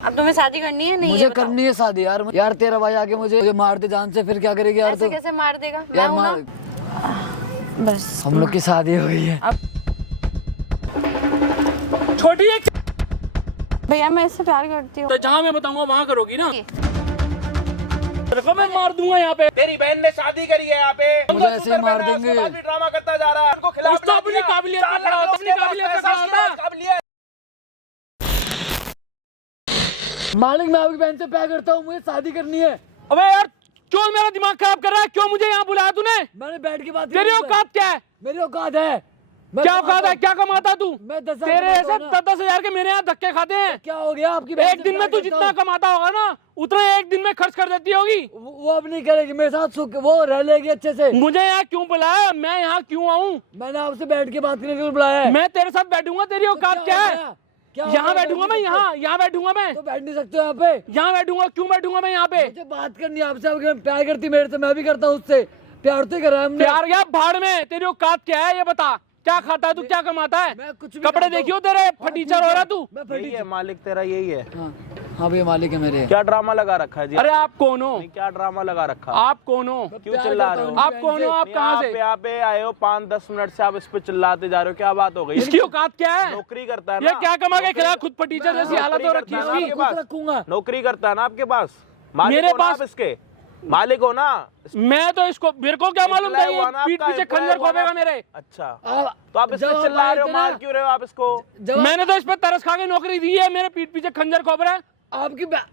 अब तुम्हें शादी करनी है नहीं? मुझे करनी है शादी यार। यार तेरा भाई आके मुझे मार दे जान से, फिर क्या करेगी यार? ऐसे तो कैसे मार देगा? यार मैं हूं मार, ना। बस हम लोग की शादी हो गई है। छोटी है भैया, मैं इससे प्यार करती हूँ। तो जहाँ मैं बताऊंगा वहाँ करोगी ना? देखो मैं मार दूंगा यहाँ पे। तेरी बहन ने शादी करी है यहाँ पे, मुझे ऐसे ही मार देंगे। ड्रामा करता जा रहा है। उनको खिलाफ उसको अपनी काबिलियत पे खड़ा होता, अपनी काबिलियत पे खड़ा होता। मालिक मैं आपकी बहन से प्यार करता हूँ, मुझे शादी करनी है। अबे यार क्यों मेरा दिमाग खराब कर रहा है? क्यों मुझे यहाँ बुलाया तूने? मैंने बैठ के बात तेरी औकात क्या है? मेरी औकात है। क्या औकात है? क्या कमाता तू? मैं 10,000 तेरे ऐसे कमाता हूं ना। 10,000 के मेरे यहाँ धक्के खाते हैं। क्या हो गया आपकी बहन एक दिन में तू जितना कमाता होगा ना उतना एक दिन में खर्च कर देती होगी। वो अब नहीं करेगी मेरे साथ, सुख वो रह लेगी अच्छे से। मुझे यहाँ क्यों बुलाया? मैं यहाँ क्यों आऊँ? मैंने आपसे बैठ के बात करने के लिए बुलाया है। मैं तेरे साथ बैठूंगा। तेरी औकात क्या है? यहाँ बैठूंगा मैं, यहाँ बैठूंगा मैं, तो बैठ नहीं सकते हो यहाँ पे? यहाँ बैठूंगा। क्यों बैठूंगा मैं यहाँ पे? मुझे बात करनी है आपसे। आप प्यार करती मेरे से, मैं भी करता हूँ उससे। प्यार तो ही करा है हमने। प्यार गया भाड़ में। तेरी औकात क्या है ये बता? क्या खाता है तू? क्या कमाता है? मैं कुछ भी कपड़े खाता हूं। देखियो तेरे फटीचर हो रहा तू। मैं यही है फटीचर। मालिक तेरा, यही है। हाँ भैया मालिक है मेरे। क्या ड्रामा लगा रखा है जी? अरे आप कौन हो? क्या ड्रामा लगा रखा? आप कौन हो? क्यों चिल्ला रहे हो? आप कौन हो? आप कहाँ से? यहाँ पे आए हो 5-10 मिनट से आप इस पे चिल्लाते जा रहे हो, क्या बात हो गई? इसकी औकात क्या है? नौकरी करता है ये ना? क्या कमा के खिला? खुद फटीचर जैसी हालत हो रखी है नौकरी इसकी। करता है ना? रखूंगा। नौकरी करता है ना आपके पास? मालिक मेरे हो ना पास- आप इसके मालिक हो ना? मैं तो इसको, मेरे को क्या मालूम था ये हुआ ना पीठ आपका, पीछे employee खंजर हुआ ना? खोपेगा मेरे। अच्छा, आ- तो आप इस जब पे आप चिल्ला आए रहे हो, थे ना- मार क्यों रहे हो आप इसको? मैंने तो इस पे तरस खा के नौकरी दी है, मेरे पीठ पीछे खंजर खोप रहा है।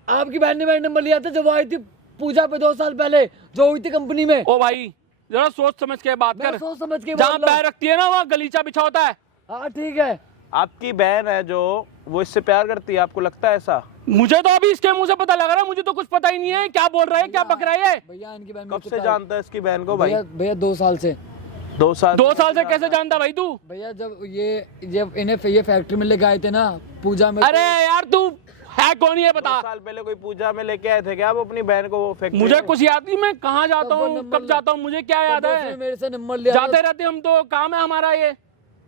आपकी बहन ने मेरा नंबर लिया था जब वो आई थी पूजा पे 2 साल पहले, जो हुई थी कंपनी में। ओ भाई जरा सोच समझ के बात मैं कर। सोच समझ के जहाँ बोल रहा हूं। पैर रखती है ना वहाँ गलीचा बिछा होता है। हाँ ठीक है। आपकी बहन है जो, वो इससे प्यार करती है, आपको लगता है ऐसा? मुझे तो अभी इसके मुंह से पता लग रहा है। मुझे तो कुछ पता ही नहीं है क्या बोल रहा है, क्या बक रहा है। भैया इनकी बहन कब से जानता है इसकी बहन को भाई? भैया 2 साल से। 2 साल? 2 साल से कैसे जानता भाई तू? भैया जब इन्हें ये फैक्ट्री में लेके आए थे ना पूजा में। अरे यार तू है कौन ये 2 बता? साल पहले कोई पूजा में लेके आए थे क्या आप अपनी बहन को? वो फैक्ट्री मुझे में? कुछ याद नहीं, मैं कहाँ जाता तब वो हूँ, नंबर कब जाता हूँ, मुझे क्या याद है? मेरे से नंबर लिया जाते रहते हम तो, काम है हमारा ये।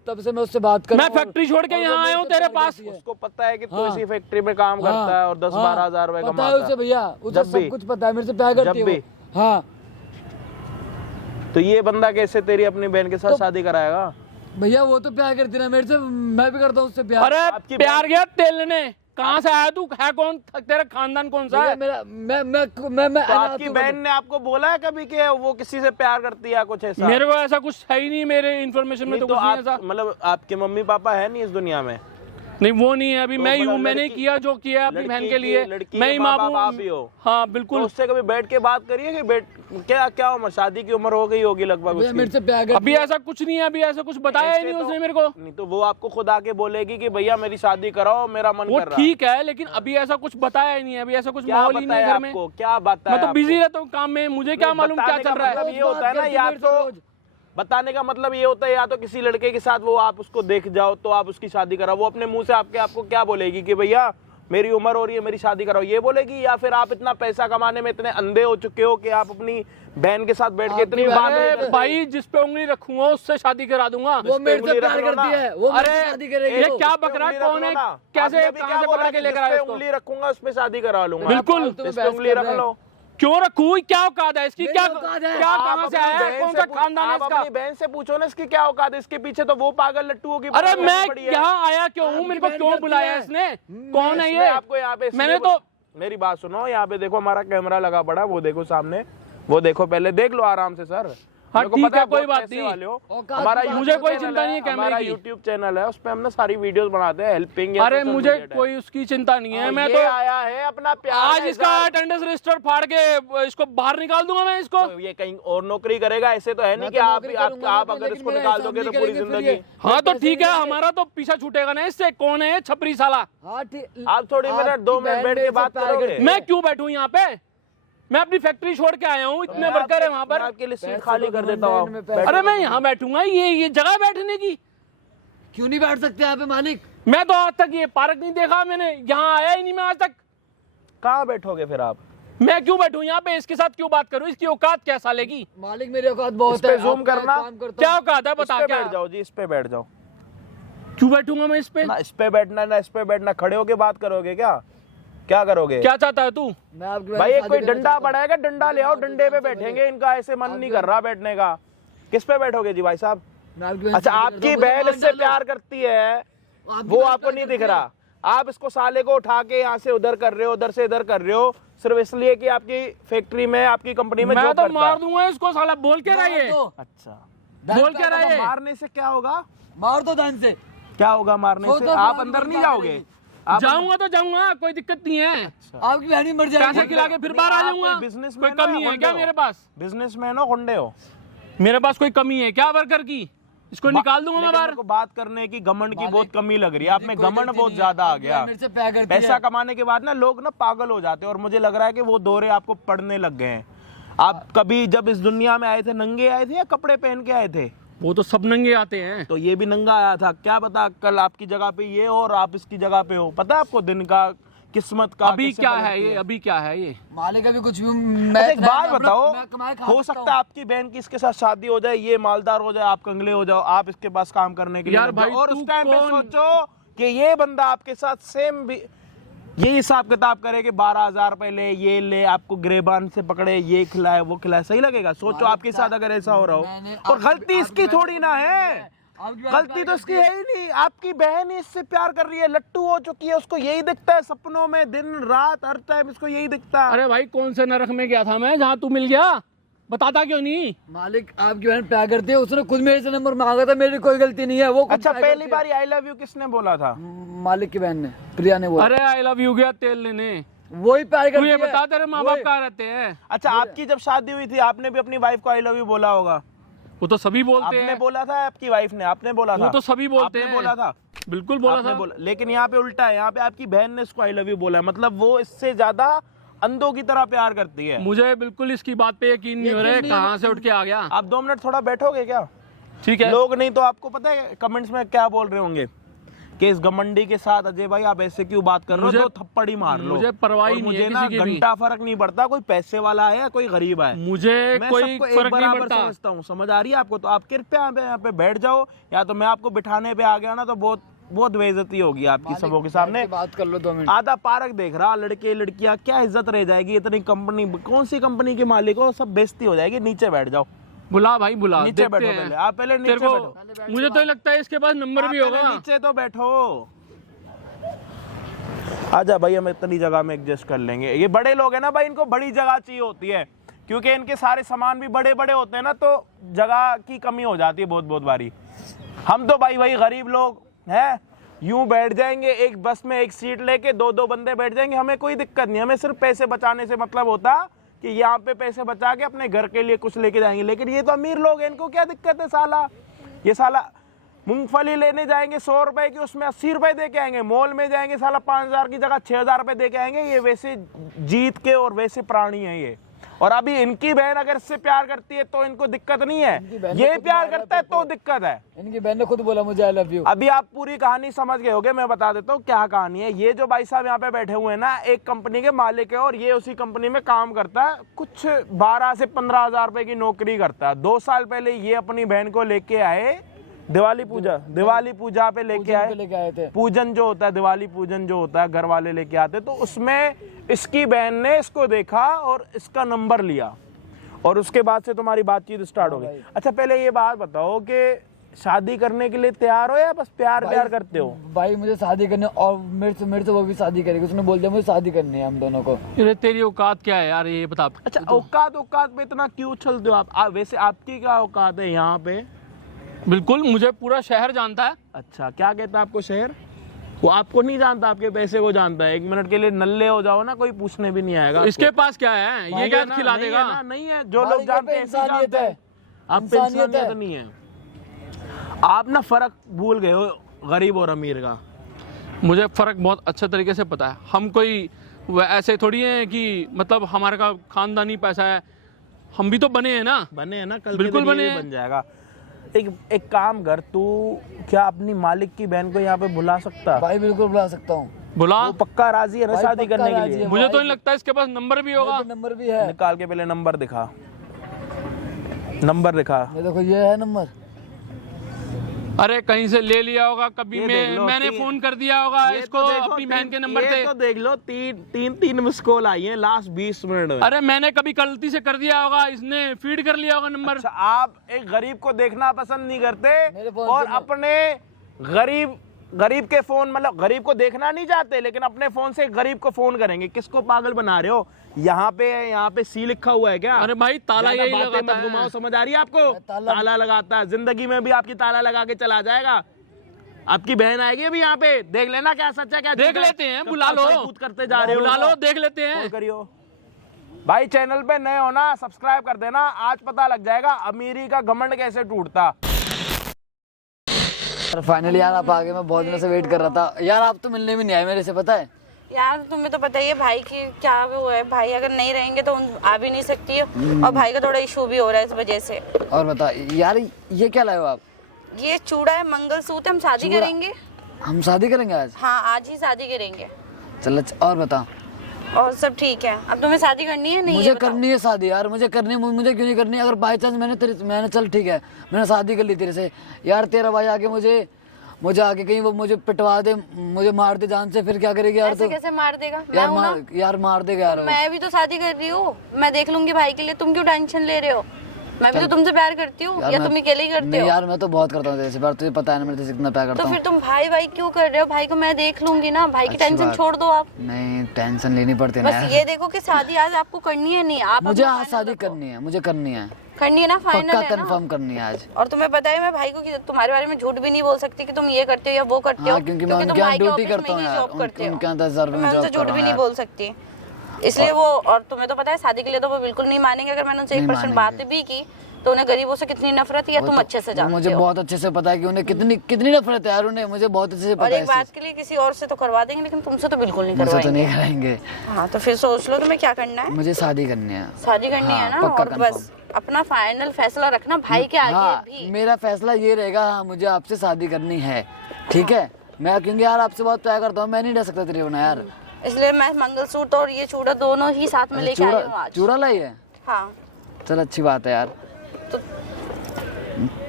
तब से मैं उससे बात कर मैं फैक्ट्री छोड़ के यहाँ आया हूँ तेरे पास। उसको पता है कि तू हाँ। इसी फैक्ट्री में काम करता है और 10-12 हजार रुपए पता है कमाता उसे है। भैया, उसे जब सब भी? कुछ पता है, मेरे से प्यार करती है जब वो। हाँ तो ये बंदा कैसे तेरी अपनी बहन के साथ तो- शादी कराएगा? भैया वो तो प्यार करती ना मेरे से, मैं भी करता हूँ उससे प्यार। अरे आपकी प्यार गया तेल लेने। कहाँ से आया तू? है कौन? तेरा खानदान कौन सा भैया है? मेरा मैं तो आपकी बहन ने आपको बोला है कभी कि वो किसी से प्यार करती है या कुछ ऐसा? मेरे को ऐसा कुछ है ही नहीं, मेरे इन्फॉर्मेशन में नहीं तो तो कुछ नहीं आप, ऐसा। मतलब आपके मम्मी पापा है नहीं इस दुनिया में? नहीं वो नहीं है अभी, तो मैं ही हूँ। मतलब मैंने लड़की- किया जो किया अपनी लड़की बहन के के- लिए। लड़की मैं के ही माँ माँ बाप आप ही हो? हाँ तो बिल्कुल। उससे कभी बैठ के बात करिए कि क्या क्या उम्र, शादी की उम्र हो गई होगी लगभग भैया मेरे उसकी? से प्यार करती अभी ऐसा कुछ नहीं है, अभी ऐसा कुछ बताया ही ऐसे नहीं तो- उसने मेरे को। नहीं तो वो आपको खुद आके बोलेगी कि भैया मेरी शादी कराओ, मेरा मन वो कर रहा। ठीक है लेकिन अभी ऐसा कुछ बताया ही नहीं है। अभी ऐसा कुछ क्या माहौल ही नहीं बताया है घर में। आपको? क्या बताया मैं तो आपको? बिजी रहता हूँ काम में, मुझे क्या नहीं, मालूम क्या बताने चल का रहा है। मतलब ये होता है ना, बात या करती मेरे से तो रोज। बताने का मतलब ये होता है या तो किसी लड़के के साथ वो आप उसको देख जाओ तो आप उसकी शादी कराओ। वो अपने मुंह से आपको क्या बोलेगी कि भैया मेरी उम्र हो रही है, मेरी शादी कराओ, ये बोलेगी? या फिर आप इतना पैसा कमाने में इतने अंधे हो चुके हो कि आप अपनी बहन के साथ बैठ के इतनी आपकी बात नहीं अरे करते? भाई जिस पे उंगली रखूंगा उससे शादी करा दूंगा। वो मेरे उंगली से रख प्यार लो ना। करती है, वो मेरे अरे से शादी करेगी। ये वो। क्या उस पे बकरा उंगली कौन रख है? लो ना। कैसे आपने अभी कहाँ क्या से बोला पकड़ के कि लेकर जिस आए पे उसको? उंगली रखूंगा उस पे शादी करा लूंगा। बिल्कुल। फालतू में इस पे बहस उंगली कर रख रहे हैं। लो। क्यों रखूं? क्या औकात है इसकी? मेरी क्या औकात है। क्या आप कहाँ से अपनी आया है? बहन कौन से सा पूछ- खानदान है आप इसका? अपनी बहन से पूछो ना इसकी क्या औकात है। इसके पीछे तो वो पागल लट्टू होगी। अरे पागल मैं पड़ी है। यहाँ आया क्यों हूँ? मेरे को बहन क्यों करती बुलाया है। इसने? कौन है इसलिए ये? आपको यहाँ पे मैंने तो मेरी बात सुनो, यहाँ पे देखो हमारा कैमरा लगा पड़ा, वो देखो सामने, वो देखो, पहले देख लो आराम से सर। हाँ, मेरे को ठीक पता है, कोई बहुत बात पैसे नहीं। वाले हो। औकात हमारा की बात मुझे YouTube कोई चैनल चिंता नहीं है कैमरे हमारा की। यूट्यूब चैनल है, उस पे हम ना सारी वीडियोस बनाते हैं, हेल्पिंग। अरे मुझे कोई उसकी चिंता नहीं है। मैं ये तो आया है अपना प्यार आज का इसका इजहार। अटेंडेंस रजिस्टर फाड़ के इसको बाहर निकाल दूंगा मैं इसको। तो ये कहीं और नौकरी करेगा? ऐसे तो है नहीं मैं कि तो आप नौकरी आप करूंगा, आप लेकिन अगर इसको मेरा निकाल एहसान दोगे तो नहीं पूरी करेंगे फिर जिंदगी। ये। हाँ तो पैसे ठीक है, नहीं हमारा तो पीछा छूटेगा ना इससे। कौन है ये छपरी साला? हाँ ठीक। आप थोड़ी मिनट आपकी 2 मिनट बहन बैठ मेरे के से बात प्यार करोगे? करती है। मैं क्यों बैठूं यहाँ पे? मैं अपनी फैक्ट्री छोड़ के आया हूँ, इतने वर्कर है वहाँ पर। मैं आपके लिए सीट पैसे खाली तो कर घमंड देता हूँ। में पैसे- अरे मैं यहाँ बैठूंगा, ये जगह है बैठने की। क्यों नहीं बैठ सकते यहाँ पे मालिक? मैं तो आज तक ये पार्क नहीं देखा, मैंने यहाँ आया ही नहीं मैं आज तक। कहाँ बैठोगे फिर आप? मैं क्यों बैठूं यहाँ पे? इसके साथ क्यों बात करूं? इसकी औकात क्या साले की? मालिक मेरी औकात बहुत इस पे है। zoom आपका करना। काम करता क्या हूँ। औकात है इस बता? पे क्या बैठ जाओ जी, इस पे बैठ जाओ क्यों बैठूंगा मैं इस पे? ना। इस पे बैठना ना इस पे बैठना, खड़े होके बात करोगे क्या? क्या करोगे? क्या चाहता है तू? मैं आपकी बहन भाई से एक कोई शादी करना डंडा चाहता हूँ। बढ़ाएगा, डंडा ले आओ, डंडे पे बैठेंगे। इनका ऐसे मन नहीं कर रहा बैठने का। किस पे बैठोगे जी भाई साहब? मैं आपकी बहन से अच्छा, शादी आपकी करता हूँ, बहन मुझे इससे मान प्यार करती है, आपकी वो बहन आपको प्यार नहीं करती दिख रहा। आप इसको साले को उठा के यहाँ से उधर कर रहे हो, उधर से इधर कर रहे हो, सिर्फ इसलिए कि आपकी फैक्ट्री में, आपकी कंपनी में मैं जॉब तो करता मार है। दूंगा इसको साला। बोल क्या रहा है ये? दो। अच्छा, बोल क्या रहा है ये? मारने से क्या होगा? मार दो दान से। क्या होगा मारने वो से? तो आप मार अंदर दो, नहीं क्या जाओगे? करेगी? आप जाऊंगा तो जाऊंगा, कोई दिक्कत नहीं है। आपकी बहन भी मर जाएगी। पैसे खिला के फिर बाहर आ जाऊंगा। बिजनेसमैन कोई कमी है क्या मेरे पास? बिजनेसमैन हो, गुंडे हो? मेरे पास कोई कमी है क्या वर्कर की? इसको निकाल दूंगा मैं लेकिन बाहर। मेरे को बात करने की घमंड की बहुत कमी लग रही है। आप में कोई घमंड गलती बहुत नहीं है, ज्यादा आ आपकी गया। बहन मेरे से प्यार करती है। पैसा कमाने के बाद ना लोग ना पागल हो जाते हैं, और मुझे लग रहा है कि वो दौरे आपको पड़ने लग गए हैं। आप कभी जब इस दुनिया में आए थे नंगे आए थे या कपड़े पहन के आए थे? वो तो सब नंगे आते हैं। तो ये भी नंगा आया था। क्या पता कल आपकी जगह पे ये हो और आप इसकी जगह पे हो। पता है आपको दिन का, किस्मत का अभी कैसे क्या पलटती है ये? अभी क्या है ये? मालिक अभी कुछ भी अच्छा, एक बात बताओ, हो हो सकता है आपकी बहन की इसके साथ शादी हो जाए, ये मालदार हो जाए, आप कंगले हो जाओ, आप इसके पास काम करने के लिए यार लग जाओ, भाई, और तू उस टाइम पे कौन? सोचो कि ये बंदा आपके साथ सेम भी ये हिसाब किताब करे कि 12,000 रुपए ले, ये ले, आपको गिरेबान से पकड़े, ये खिलाए, वो खिलाए। सही लगेगा? सोचो आपके साथ अगर ऐसा हो रहा हो। और गलती इसकी थोड़ी ना है, गलती तो इसकी है ही नहीं। आपकी बहन ही इससे प्यार कर रही है, लट्टू हो चुकी है, उसको यही दिखता है सपनों में, दिन रात हर टाइम इसको यही दिखता है। अरे भाई, कौन से नरक में गया था मैं जहाँ तू मिल गया? बताता क्यों नहीं? मालिक आपकी बहन प्यार करती है, उसने खुद मेरे से नंबर मांगा था, मेरी कोई गलती नहीं है। वो खुद अच्छा, प्यार पहली करती है। बार आई लव यू किसने बोला था? मालिक की बहन ने, प्रिया ने बोला। अरे आई लव यू गया तेल लेने। वही प्यार तू करती ये है। बता, तेरे माँ बाप कहाँ रहते हैं? अच्छा, आपकी जब शादी हुई थी आपने भी अपनी वाइफ को आई लव यू बोला होगा? वो तो सभी बोलते आपने हैं। बोला था? आपकी वाइफ ने? आपने बोला था? वो तो सभी बोलते आपने हैं। बोला था? बिल्कुल बोला आपने था। बोला, लेकिन यहाँ पे उल्टा है। यहाँ पे आपकी बहन ने इसको आई लव यू बोला है, मतलब वो इससे ज्यादा अंधों की तरह प्यार करती है। मुझे बिल्कुल इसकी बात पे यकीन नहीं हो रहा है। कहाँ से उठ के आ गया? आप 2 मिनट थोड़ा बैठोगे क्या? ठीक है। लोग नहीं तो आपको पता है कमेंट्स में क्या बोल रहे होंगे कि इस घमंडी के साथ अजय भाई आप ऐसे क्यों बात कर रहे हो, 2 थप्पड़ ही मार लो। मुझे परवाह ही और नहीं मुझे है ना किसी की भी। घंटा फर्क नहीं पड़ता कोई पैसे वाला है या कोई गरीब है। मुझे मैं कोई सबको एक फर्क नहीं बराबर पड़ता। समझता हूँ। समझ आ रही है आपको? तो आप कृपया यहाँ पे बैठ जाओ, या तो मैं आपको बिठाने पे आ गया ना तो बहुत बहुत बेइज्जती होगी आपकी सबों के सामने। बात कर लो 2 मिनट। आधा पार्क देख रहा, लड़के लड़कियां, क्या इज्जत रह जाएगी? इतनी कंपनी, कौन सी कंपनी के मालिक हो, सब बेइज्जती हो जाएगी। नीचे बैठ जाओ, बुला भाई बुला, नीचे देखते बैठो हैं। पहले। आप पहले नीचे तेरे बैठो। को मुझे तो लगता है इसके पास नंबर भी आप पहले होगा। नीचे तो बैठो। आजा भाई, हम इतनी जगह में एडजस्ट कर लेंगे। ये बड़े लोग हैं ना भाई, इनको बड़ी जगह चाहिए होती है, क्योंकि इनके सारे सामान भी बड़े बड़े होते हैं ना, तो जगह की कमी हो जाती है बहुत बहुत बारी। हम तो भाई गरीब लोग हैं, यूं बैठ जाएंगे एक बस में, एक सीट लेके 2-2 बंदे बैठ जाएंगे, हमें कोई दिक्कत नहीं। हमें सिर्फ पैसे बचाने से मतलब होता कि यहाँ पे पैसे बचा के अपने घर के लिए कुछ लेके जाएंगे। लेकिन ये तो अमीर लोग हैं, इनको क्या दिक्कत है? साला ये साला मूंगफली लेने जाएंगे 100 रुपए की, उसमें 80 रुपए दे के आएंगे। मॉल में जाएंगे साला 5,000 की जगह 6,000 रुपए दे के आएंगे। ये वैसे जीत के और वैसे प्राणी है ये। और अभी इनकी बहन अगर इससे प्यार करती है तो इनको दिक्कत नहीं है, ये प्यार करता है तो दिक्कत है। इनकी बहन ने खुद बोला मुझे आई लव यू। अभी आप पूरी कहानी समझ गए होगे, मैं बता देता हूँ क्या कहानी है। ये जो भाई साहब यहाँ पे बैठे हुए हैं ना, एक कंपनी के मालिक है और ये उसी कंपनी में काम करता है। कुछ 12 से 15,000 रुपए की नौकरी करता है। 2 साल पहले ये अपनी बहन को लेके आए दिवाली पूजा पे लेके आए थे। पूजन जो होता है, दिवाली पूजन जो होता है, घर वाले लेके आते, तो उसमें इसकी बहन ने इसको देखा और इसका नंबर लिया, और उसके बाद से तुम्हारी बातचीत स्टार्ट हो गई। अच्छा, पहले ये बात बताओ कि शादी करने के लिए तैयार हो या बस प्यार करते हो? भाई मुझे शादी करनी, और मेरे से वो भी शादी करेगी। उसने बोल दिया मुझे शादी करनी है हम दोनों को। अरे तेरी औकात क्या है यार, ये बता। अच्छा, औकात पे इतना क्यों उछलते हो आप? वैसे आपकी क्या औकात है यहाँ पे? बिल्कुल, मुझे पूरा शहर जानता है। अच्छा, क्या कहता है आपको शहर? वो आपको नहीं जानता, आपके पैसे को जानता है। 1 मिनट के लिए नल्ले हो जाओ ना, कोई पूछने भी नहीं आएगा। इसके पास क्या है? ये क्या खिला देगा? नहीं है, जो लोग जानते हैं इंसानियत है। आप पे इंसानियत नहीं है। आप ना फर्क भूल गए हो गरीब और अमीर का। मुझे फर्क बहुत अच्छे तरीके से पता है। हम कोई ऐसे थोड़ी हैं कि मतलब हमारे का खानदानी पैसा है। हम भी तो बने हैं ना। बने हैं ना, कल बिल्कुल के दिन बने ये हैं। बन जाएगा। एक काम कर, तू क्या अपनी मालिक की बहन को यहाँ पे बुला सकता? भाई बिल्कुल बुला सकता हूँ। बुला। वो पक्का राजी है ना भाई शादी पक्का करने के राजी लिए? है। मुझे तो नहीं लगता इसके पास नंबर भी होगा। नंबर भी है। निकाल के पहले नंबर दिखा, नंबर दिखा। ये देखो, ये है नंबर। अरे कहीं से ले लिया होगा कभी, ये देख लो, मैंने तीन- फोन कर दिया होगा ये इसको तो देखो, अपनी बहन के नंबर ये से। तो देख लो, तीन मिस कॉल आई है लास्ट 20 मिनट में। अरे मैंने कभी गलती से कर दिया होगा, इसने फीड कर लिया होगा नंबर। अच्छा, आप एक गरीब को देखना पसंद नहीं मेरे करते फोन और से अपने गरीब के फोन, मतलब गरीब को देखना नहीं चाहते, लेकिन अपने फोन से गरीब को फोन करेंगे। किसको पागल बना रहे हो? यहाँ पे सी लिखा हुआ है क्या? अरे भाई ताला ज्यादा यही बातें लगाता मत है। घुमाओ, समझ आ रही है आपको? ताला लगाता है, जिंदगी में भी आपकी ताला लगा के चला जाएगा। आपकी बहन आएगी अभी यहाँ पे, देख लेना क्या सच है क्या झूठ है। देख लेते हैं, कब बुला तक लो, कूद करते जा रहे हो, बुला लो, देख लेते कॉल हैं। करियो। भाई चैनल पे नए हो ना, सब्सक्राइब कर देना, आज पता लग जाएगा अमीरी का घमंड कैसे टूटता। फाइनली यार आप आ गए, मैं बहुत दिनों से वेट कर रहा था यार। आप तो मिलने भी नहीं आए मेरे से, पता है यार तुम्हें तो पता ही है भाई की क्या हुआ है। भाई अगर नहीं रहेंगे तो आ भी नहीं सकती है, और भाई का थोड़ा इशू भी हो रहा है इस वजह से। और बता यार, ये क्या लाए हो आप? ये चूड़ा है, मंगलसूत्र, हम शादी चूड़ा? करेंगे। हम शादी करेंगे आज? हाँ आज ही शादी करेंगे। चल और बता। और सब ठीक है। अब तुम्हें शादी करनी है? नहीं मुझे ये बताओ। करनी है शादी यार, मुझे करनी है। मुझे क्यों नहीं करनी? अगर बाई चांस मैंने चल ठीक है, मैंने शादी कर ली तेरे से यार, तेरा भाई आके मुझे आके कहीं वो मुझे पिटवा दे, मुझे मार दे जान से, फिर क्या करेगी यार? ऐसे तू कैसे मार देगा? मैं यार हूं ना। यार मार देगा यार वो। मैं भी तो शादी कर रही हूँ, मैं देख लूंगी भाई के लिए। तुम क्यों टेंशन ले रहे हो? मैं भी तो तुमसे प्यार करती हूँ, या तुम अकेले ही करते नहीं हो? यार मैं तो बहुत करता हूँ तेरे से प्यार, तुझे पता है ना मैं तेरे से कितना प्यार करता तो हूँ। फिर तुम भाई क्यों कर रहे हो? भाई को मैं देख लूंगी ना, भाई की अच्छी टेंशन बात। छोड़ दो आप। नहीं टेंशन लेनी पड़ती है ना बस यार। ये देखो कि शादी आज आपको करनी है नहीं? आप मुझे अपना आज final शादी रखो। करनी है, मुझे करनी है, करनी है ना? फाइनल पक्का है ना? कंफर्म करनी है आज। और तुम्हें पता है मैं भाई को तुम्हारे बारे में झूठ भी नहीं बोल सकती कि तुम ये करते हो या वो करते हो, हाँ, क्योंकि मैं तुम उनके यहाँ भाई के ड्यूटी ऑफिस में करता हूँ ही यार, जॉब करते हो। उनके यहाँ 10,000 रुपये में मैं उनसे जॉब झूठ कर भी रहा नहीं हूँ बोल सकती, इसलिए वो। और तुम्हें तो पता है शादी के लिए तो वो बिल्कुल नहीं मानेंगे। अगर मैंने उनसे 1% बात भी की तो उन्हें गरीबों से कितनी नफरत है, या तुम अच्छे से जानते मुझे हो। बहुत अच्छे से पता है कि उन्हें कितनी नफरत है यार, उन्हें मुझे बहुत अच्छे से और पता है एक इस बात चीज़। के लिए किसी और से तो करवा देंगे, लेकिन तुमसे तो बिल्कुल नहीं मुझसे तो करवाएंगे। नहीं कराएंगे। हाँ तो फिर सोच लो तुम्हें क्या करना है। मुझे शादी करनी है। शादी करनी है ना? पक्का और बस अपना फाइनल फैसला रखना भाई के आगे हाँ, भी। मेरा फैसला ये रहेगा, हाँ मुझे आपसे शादी करनी है, ठीक है? मैं क्योंकि यार आपसे बहुत प्यार करता हूँ, मैं नहीं रह सकता तेरे बिना यार। इसलिए मैं मंगलसूत्र और ये चूड़ा दोनों ही साथ में लेके आई हूँ आज। चूड़ा लाई है? हाँ चल अच्छी बात है यार। तो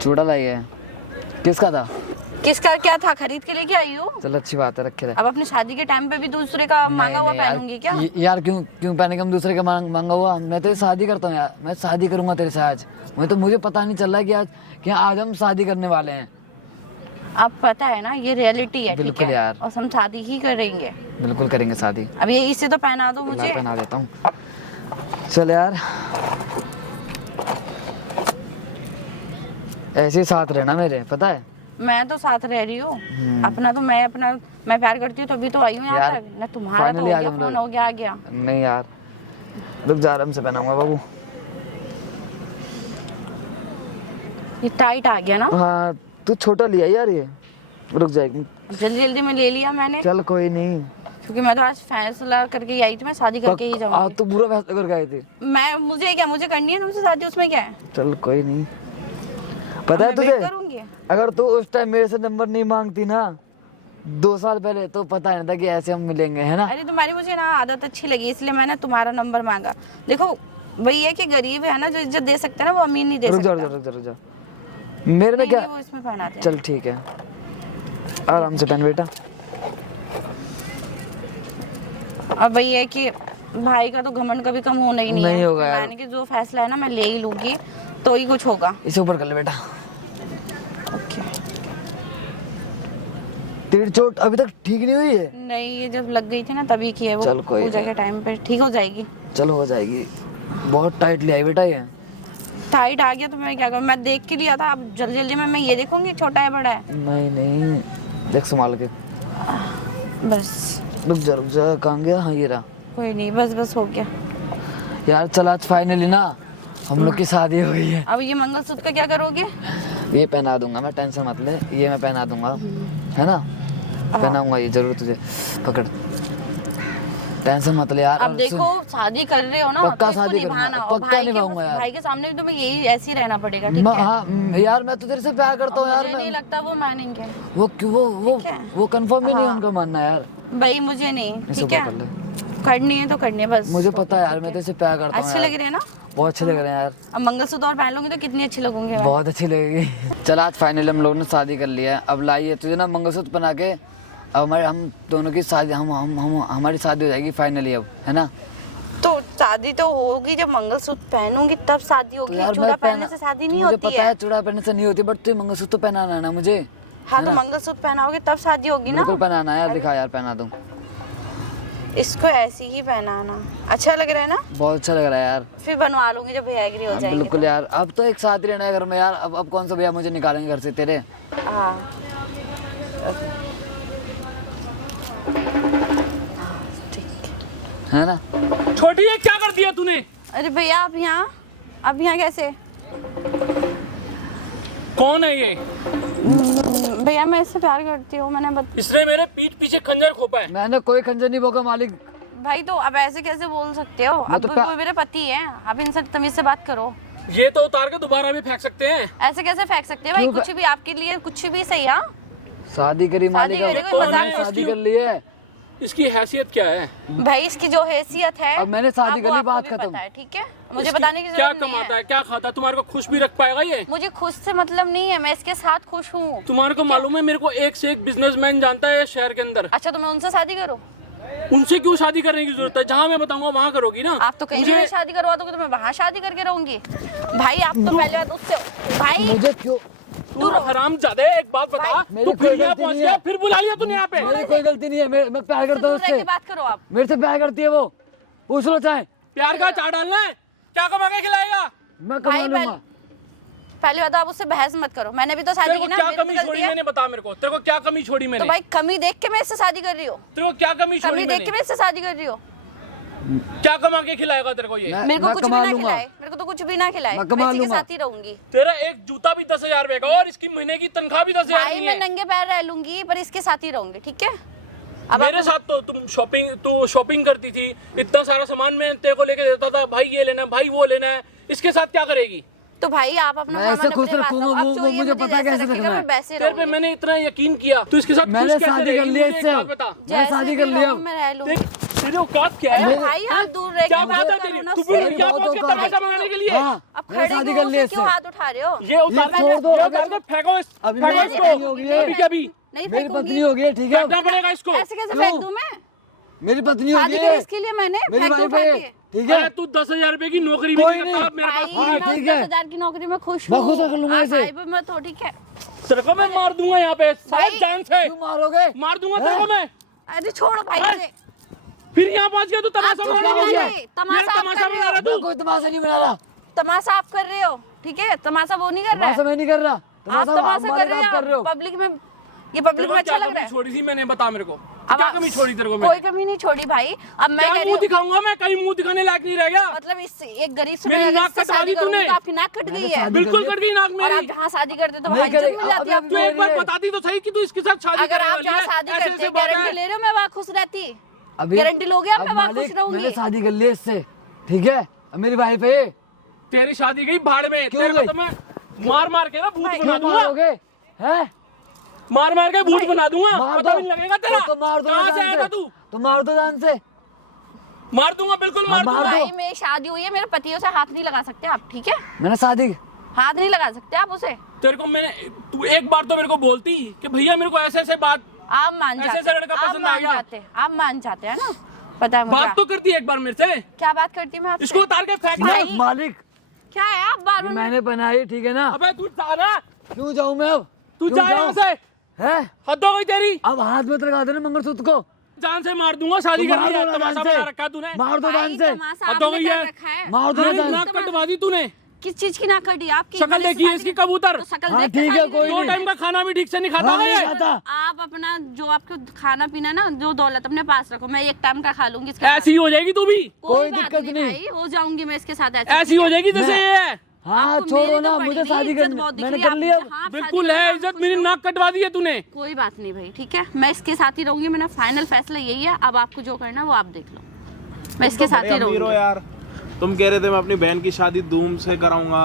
चूड़ा लाई है, किसका था? किसका क्या था? खरीद के लेके आई हूँ। चल अच्छी बात है, रखे रहे। अब अपनी शादी के टाइम पे भी दूसरे का मांगा हुआ नहीं यार, पहनूंगी क्या? यार क्यों पहने हम दूसरे का मांगा हुआ? मैं तो शादी करता हूँ यार, मैं शादी करूंगा तेरे से आज। मुझे पता नहीं चल रहा है कि आज हम शादी करने वाले हैं। अब पता है ना, ये रियलिटी है, ठीक बिल्कुल है? यार। और हम शादी ही करेंगे। बिल्कुल करेंगे शादी। अब ये इससे तो पहना दो मुझे। पहना देता हूँ, चल यार। ऐसे ही साथ रहना मेरे, पता है? मैं तो साथ रह रही हूँ अपना तो मैं प्यार करती हूँ तभी तो आई हूँ यहाँ यार, तक ना। तुम्हारा तो हो finally आ गया, गए फोन हो गया, आ गया। नहीं यार रुक जा, आराम से पहनाऊंगा बाबू। ये टाइट आ गया ना? हाँ तू छोटा लिया यार, ये रुक जाएगी। जल्दी जल्दी में ले लिया मैंने, चल कोई नहीं। क्योंकि मैं तो आज फैसला करके ही आई थी, मैं शादी करके ही आज जाऊंगी। तो बुरा फैसला करके आई थी। मुझे करनी है तुमसे शादी, उसमें क्या है? चल कोई नहीं। पता है मैं वेट तुझे, करूंगी। अगर तू उस टाइम मेरे से नंबर नहीं मांगती ना 2 साल पहले, तो पता नहीं था कि ऐसे हम मिलेंगे, है ना? अरे तुम्हारी मुझे ना आदत अच्छी लगी, इसलिए मैंने तुम्हारा नंबर मांगा। देखो वही है कि गरीब है ना, जो इज्जत दे सकता है ना, वो अमीर नहीं दे रुक जा सकता। रुक जा मेरे में क्या। नहीं, वो इसमें पहनाते हैं। चल ठीक है, आराम से पहन बेटा। अब वही है कि भाई का तो घमंड कभी कम होना ही नहीं नहीं है। होगा यार। मैंने कि जो फैसला है ना मैं ले ही लूंगी, तो ही कुछ होगा। इसे ऊपर कर ले बेटा। ओके। तीर चोट अभी तक ठीक नहीं हुई है? नहीं, ये जब लग गई थी ना तभी की है वो। चल कोई पूजा के टाइम पे ठीक हो जाएगी। चल हो जाएगी। बहुत टाइट लिया है बेटा ये। टाइट आ गया तो मैं क्या करूं? मैं देख के लिया था, अब जल्दी जल्दी में मैं ये देखूंगी छोटा है बड़ा है। नहीं देख संभाल के। बस रुक जा कहाँ गया? हाँ ये रहा। कोई नहीं, बस हो गया। यार चल आज फाइनली ना हम लोग की शादी हो गई है। अब ये मंगलसूत्र का क्या करोगे? ये पहना दूंगा मैं, टेंशन मत ले, ये मैं पहना दूंगा, है ना? पहनाऊंगा ये जरूर तुझे। पकड़, टेंशन मत ले यार। अब देखो शादी कर रहे हो ना, पक्का तो इसको शादी करूंगा, निभाना। और पक्का निभाऊंगा यार। भाई के सामने भी तुम्हें यही ऐसे ही रहना पड़ेगा, ठीक है? हाँ यार मैं तो तेरे से प्यार करता हूँ यार। मुझे नहीं लगता वो मानेंगे। वो कंफर्म ही नहीं है उनका मानना यार। भाई मुझे नहीं, इसे ठीक है? ऊपर कर ले। करनी है तो करनी है बस। मुझे पता है यार, मैं तेरे से प्यार करता हूँ अच्छे यार। लग रहे हैं ना? बहुत अच्छे लग रहे हैं यार, अब मंगलसूत्र और पहन लूंगी तो कितनी अच्छी लगूंगी मैं। बहुत अच्छी लगेगी। चल आज फाइनली हम लोग ने शादी कर लिया है। अब लाइए तुझे ना मंगलसूत्र पहना के, अब हम दोनों की शादी, हमारी शादी हो जाएगी फाइनली अब, है ना। तो शादी तो होगी जब मंगलसूत्र पहनूंगी तब शादी तो होगी, यार चूड़ा मैं पहनने से शादी नहीं मुझे होती पता है। है चूड़ा पहनने से नहीं होती, बट तुझे मंगलसूत्र तो पहनाना है ना मुझे। हाँ तो मंगलसूत्र पहनाओगे तब शादी होगी ना। बिल्कुल पहनाना है यार, दिखा यार, पहना दूं। इसको ऐसी ही पहनाना अच्छा लग रहा है ना। बहुत अच्छा लग रहा है यार। फिर बनवा लूंगी जब भैया एग्री हो हाँ, जाएंगे। बिल्कुल यार, अब तो एक साथ ही रहना है घर में यार। अब कौन सा भैया मुझे निकालेंगे घर से तेरे। हाँ है ना। छोटी ये क्या कर दिया तूने? अरे भैया अब यहाँ कैसे? कौन है ये? भैया मैं इससे प्यार करती हूँ, मैंने इसने मेरे पीठ पीछे खंजर खोपा है। मैंने कोई खंजर नहीं भोंका मालिक। भाई तो अब ऐसे कैसे बोल सकते हो? अब तो वो मेरे पति हैं, आप इनसे तमीज से बात करो। ये तो उतार के दोबारा भी फेंक सकते हैं। ऐसे कैसे फेंक सकते हैं भाई? कुछ भी आपके लिए कुछ भी सही। हाँ शादी करी मालिक, करी, अब कोई मजाक मैंने शादी कर ली है। इसकी हैसियत क्या है? भाई इसकी जो हैसियत है अब मैंने शादी कर ली, बात खत्म। पता है, ठीक है, मुझे बताने की क्या जरूरत नहीं कमाता है। है, क्या खाता है, तुम्हारे को खुश भी रख पाएगा ये? मुझे खुश से मतलब नहीं है, मैं इसके साथ खुश हूँ। तुम्हारे को मालूम है मेरे को एक से एक बिजनेसमैन जानता है शहर के अंदर। अच्छा तो मैं उनसे शादी करूँ? उनसे क्यों शादी करने की जरूरत है? जहाँ मैं बताऊंगा वहाँ करोगी ना। आप तो कहीं भी शादी करवा दोगे तो मैं वहाँ शादी करके रहूंगी। भाई आप तो पहले बात उससे भाई मुझे क्यों? तू हराम ज्यादा है, एक बात बता। मेरी तू कोई फिर यहाँ गलती पहुँच नहीं गया, है। फिर बुला लिया तूने यहाँ पे। मेरी कोई गलती नहीं है, मैं प्यार करता हूँ दूर रह के उससे। बात करो आप। मेरे से प्यार करती है वो, पूछ लो चाहे। प्यार का चार डालना है, क्या कमा के खिलाएगा? मैं कमा भाई लूंगा। पहले बात आप उससे बहस मत करो, मैंने भी तो शादी तेरे की को ना, क्या मेरी तो कमी गलती छोड़ी है। मैंने? बता मेरे को, तेरे को क्या कमी छोड़ी तो मैंने? भाई कमी देख के मैं इससे शादी कर रही हूँ। तेरे को क्या कमी छोड़ी कमी देख के मैंने? मैं इससे शादी कर रही हूँ। क्या कमा के खिलाएगा तेरे को ये? मेरे को मैं कुछ भी कमा ना लूंगा। खिलाए, मेरे को तो कुछ भी ना खिलाए, मैं मैं कमा इसी के लूंगा। साथ ही रहूंगी। तेरा एक जूता भी 10,000 रुपए का और इसकी महीने की तनख्वाह भी 10,000 भाई नहीं मैं है। नंगे पैर रह लूंगी पर इसके साथ ही रहूंगी, ठीक है। अब मेरे साथ तो तुम शॉपिंग करती थी, इतना सारा सामान मैं तेरे को लेके देता था, भाई ये लेना है, भाई वो लेना है। इसके साथ क्या करेगी? तो भाई आप अपना मैं सामान ऐसे खुश अपने पास रखूंगा, रखो। अब वो जो ये मुझे पता है जैसे कैसे रखेगा, रखना है। मैं वैसे तेरे पे रहूंगी। मैंने इतना यकीन किया, तू इसके साथ मैंने खुश कैसे शादी कर रहेगी? ली है मुझे एक इससे। बात बता। मैं जैसे शादी भी कर ली रहूं, अब। मैं रह लूंगी। तेरी औकात क्या है? भाई आप दूर रह क्या के बात है बात तेरी? करो ना तू उससे। फिर क्या बहुत पहुंच के औकात है। तमाशा मंगाने के लिए? हाँ, अब मैंने खड़े शादी क्यों कर ली हो, है क्यों इससे। हाथ उठा रहे हो? ये उतार ये छोड़ दो, ये अगर- उतार के फेंको अभी फेंको मेरी इसको। पत्नी होगी ये। अभी क्या भी? नहीं मेरी फेंकूंगी। पत्नी होगी है, ठीक है। फेंकना पड़ेगा इसको। ऐसे कैसे क्यों? फेंक दूं मैं? मेरी पत्नी होगी शादी है, करी इसके लिए मैंने, मेरी फेंक दूं वाइफ है, फेंक के। ठीक है। अरे तू 10,000 रुपए की नौकरी भी कोई नहीं नहीं। करता, अब मेरे पास भाई हाँ, मैं ठीक है। 10,000 की नौकरी में खुश मैं हूँ। खुश रख लूंगा आप इसे। भाई पे मैं तो ठीक है। तेरे को मैं मार दूंगा यहाँ पे सारी जान से, क्यों मारोगे? मार दूंगा तेरे को मैं। अरे छोड़ो भाई मुझे। फिर यहाँ पहुंच गया तू तमाशा आप बनाने चुप के लिए। रहिए, तमाशा मेरा आप तमाशा कर रहे बना हो। रहा मैं तू। कोई तमाशा नहीं बना रहा, तमाशा आप कर रहे हो, ठीक है, तमाशा वो नहीं कर रहा तमाशा है। मैं नहीं कर रहा, आप तमाशा तमाशा मालिक कर रहे आप कर रहे हो हो। पब्लिक में, ये तेरे पब्लिक को में क्या अच्छा लग कमी रहा है। छोड़ी थी मैंने? बता मेरे को, अब क्या आप- कमी छोड़ी तेरे को मैं? कोई कमी नहीं छोड़ी भाई। अब मैं क्या कह रही मुंह हूँ दिखाऊंगा मैं? कहीं मुंह दिखाने लायक नहीं रह गया। मतलब इस एक गरीब से मेरी मैं अगर नाक इससे कटवा शादी दी तूने। करूंगी तो आपकी नाक कट गई है। शादी बिल्कुल कर कट गई नाक और आप मेरी। जहाँ शादी करते तो नहीं वहाँ इज्जत करेगी, मिल जाती है अब आपको। तू एक बार बताती तो सही कि तू इसके साथ शादी अगर करने आप वाली जहाँ है। शादी ऐसे करते ऐसे बात गारंटी है। ले रहे हो मैं वहाँ खुश रहती। अभी गारंटी लोगे आप, अब मैं वहाँ खुश मालिक, रहूंगी। मैंने शादी कर ली है इससे, ठीक है। अब मेरी वाइफ है ये। तेरी शादी गई भाड़ में। क्यों तेरे को गई? तो मैं मार मार के ना भूत भाई, बना क्यों दूंगा। मारोगे? हैं? मार मार के भूत बना दूंगा। मार पता दो। भी नहीं लगेगा तेरा। तो मार दो कहाँ से जान आया था से। तू? तो मार दो जान से। मार दूंगा, बिल्कुल मार मार दूंगा। दो। भाई मेरी शादी हुई है, मेरे पतियों से हाथ नहीं लगा सकते आप, ठीक है। मैंने शादी हाथ नहीं लगा सकते आप उसे। तेरे को मैंने, तू एक बार तो मेरे को बोलती कि भैया मेरे को ऐसे ऐसे बात आप मान ऐसे जाते, ऐसे लड़का आप पसंद आ मान गया। जाते, आप मान जाते हैं ना, पता है बात मुझे। तो करती है एक बार मेरे से। क्या बात करती मैं आपसे? इसको उतार के फेंक भाई, दे। मालिक, क्या है आप बार ये बार मैंने बनाई, ठीक है ना। अबे तू जा ना, क्यों जाऊं मैं अब? तू क्यों जा यहाँ जाऊं? से। है? हद हो गई तेरी। अब हाथ में लगा देना मंगलसूत्र को। जान से मार दूंगा। शादी तो कर मार ली है, दो ना तमाशा जान से। बना रखा तूने। मार दो भाई, जान से। तमाशा हद हो आपने गई है। कर रखा है। मार दो ना मेरी जान नाक से। कटवा दी तूने। किस चीज की नाक कटी आपकी? शक्ल मैंने देखी है शादी- इसकी कबूतर। तो शक्ल हाँ, देख के ठीक है, शादी कोई करी। दो टाइम का खाना भी ठीक से नहीं खाता हाँ, है नहीं ये। खाता। आप अपना जो आपको खाना पीना ना, जो दौलत अपने पास रखो, मैं एक टाइम का खा लूंगी इसके ऐसी हो जाएगी तू भी। साथ। कोई दिक्कत बात नहीं। भाई, हो जाऊंगी मैं इसके साथ ऐसी हो जाएगी जैसे ये है। हाँ आपको छोड़ो मेरी ना, तो मुझे पड़ी शादी इज्जत करनी, बहुत दिख मैंने रही है, कर आप लिया। जहाँ आप बिल्कुल शादी है करो, इज्जत, आप मेरी खुश नाक कटवा दी है तूने। रहो। कोई बात नहीं भाई, ठीक है, मैं इसके साथ ही रहूंगी। मेरा फाइनल फैसला यही है। अब आपको जो करना है वो आप देख लो, मैं इसके साथ ही अमीर हो रहूंगी। यार। तुम कह रहे थे मैं अपनी बहन की शादी धूम से कराऊंगा,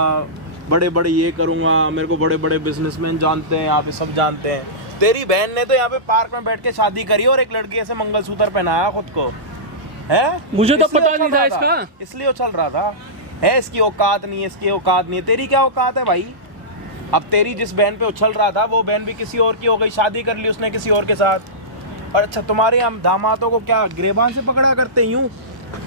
बड़े बड़े ये करूंगा, मेरे को बड़े बड़े बिजनेसमैन जानते हैं, यहाँ पे सब जानते हैं। तेरी बहन ने तो यहाँ पे पार्क में बैठ के शादी करी और एक लड़की ऐसे मंगलसूत्र पहनाया खुद को, है? मुझे तो इसलिए पता उछल नहीं था रहा इसका। इसलिए उछल रहा था। है इसकी औकात नहीं है, इसकी औकात नहीं है। तेरी क्या औकात है भाई? अब तेरी जिस बहन पे उछल रहा था वो बहन भी किसी और की हो गई, शादी कर ली उसने किसी और के साथ। और अच्छा तुम्हारे हम दामादों को क्या गिरेबान से पकड़ा करते यूं